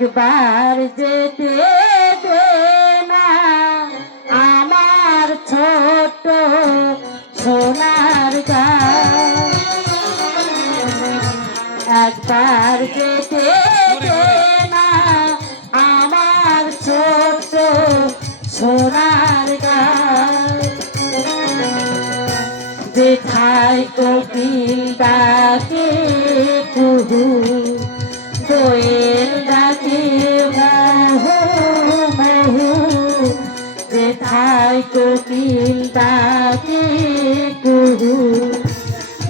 একবার যেতে দে না আমার ছোট সোনার গাঁ, একবার যেতে দে না আমার ছোট সোনার গাঁ, যেথায় কোকিল ডাকে কুহু, কোয়েল ডাকে মহু মহু, যেথায় কোকিল ডাকে কুহু,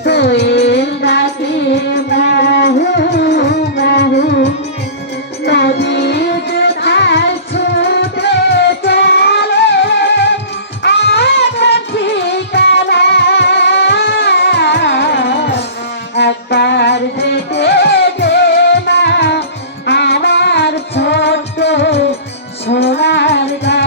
কোয়েল ডাকে মহু মহু, নদী যেথায় ছুটে চলে আমার ঠিকানা, একবার যেতে দে না আমার ছোট্ট সোনার গাঁ।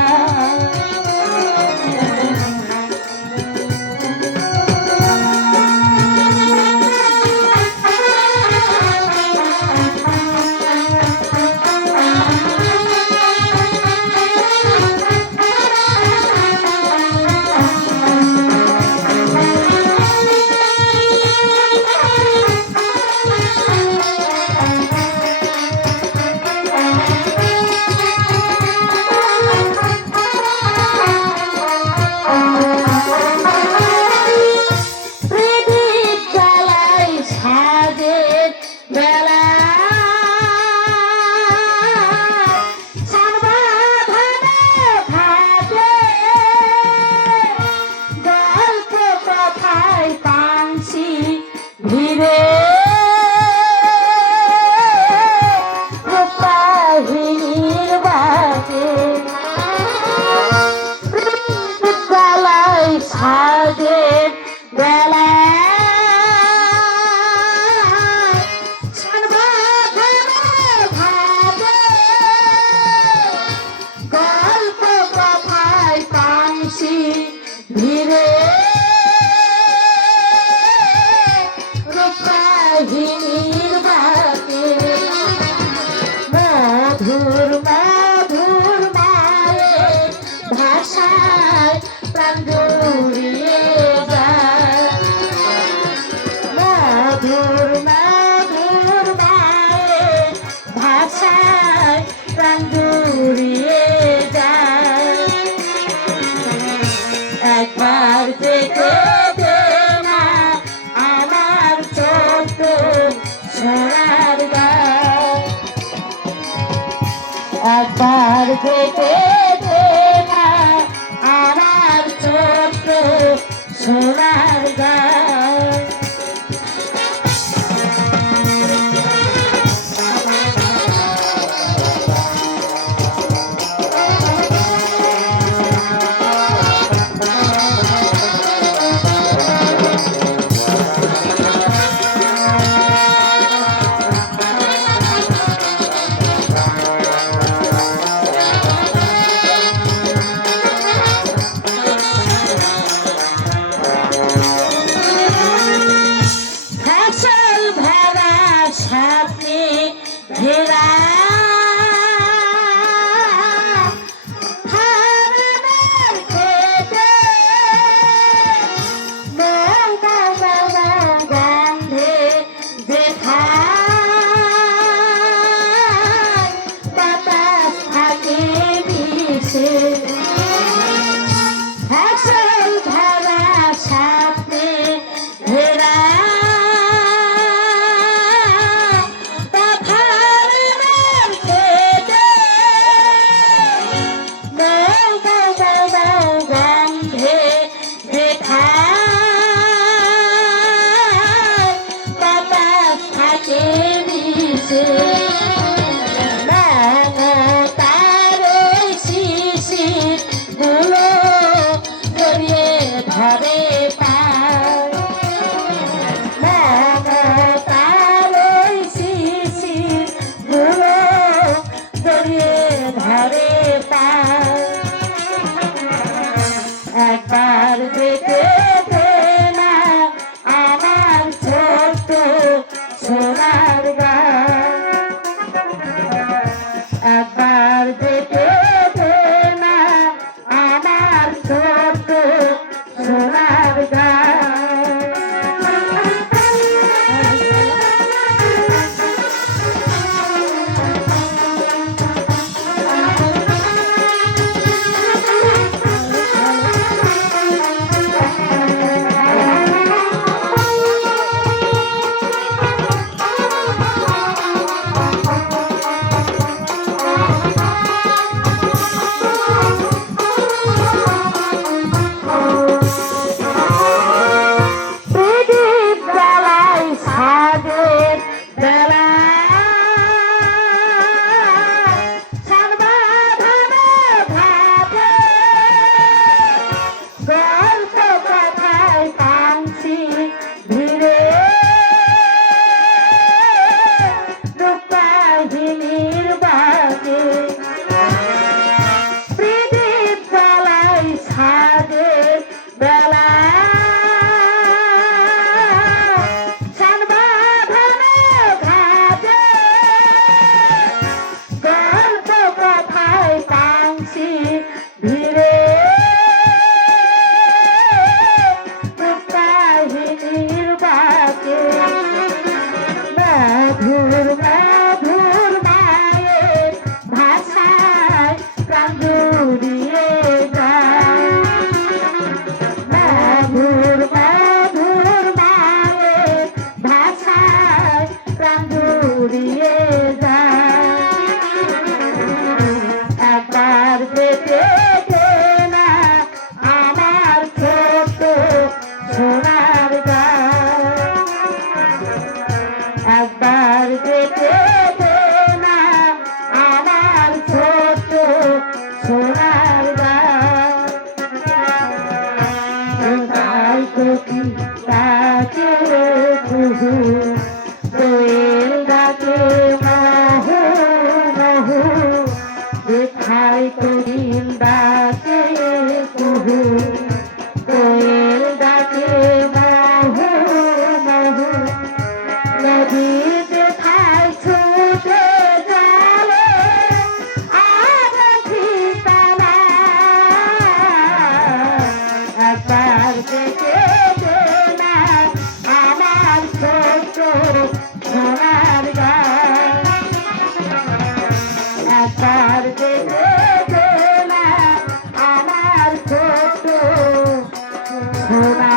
ধীরে রূপবাহিনীর বাকে মধুর মধুর মায়ের ভাষায় প্রাণ জুড়িয়ে যায়, মধুর মধুর মায়ের ভাষায় প্রাণ জুড়িয়ে যায়, একবার যেতে দে না আমার ছোট্ট সোনার গাঁ, একবার যেতে দে না আমার ছোট্ট সোনার গাঁ। ঘেরা হারানোর খেতে গন্ধে যেথায় বাতাস থাকে মিশে, ফসল ভরা সাথে ঘেরা একবার যেতে দে না আমার ছোট্ট সোনার গাঁ। সখী তাকে কুহু দোয়েল ডাকে মহু মহু দেখাই করিম ডাকে কুহু দোয়েল ডাকে মহু মহু নদীতে খাই ছুটে যাবে আর ঠিকানা একবার দেখে দে না আমার ছোট সোনার গান একবার দেখে দে না আমার ছোট সোনার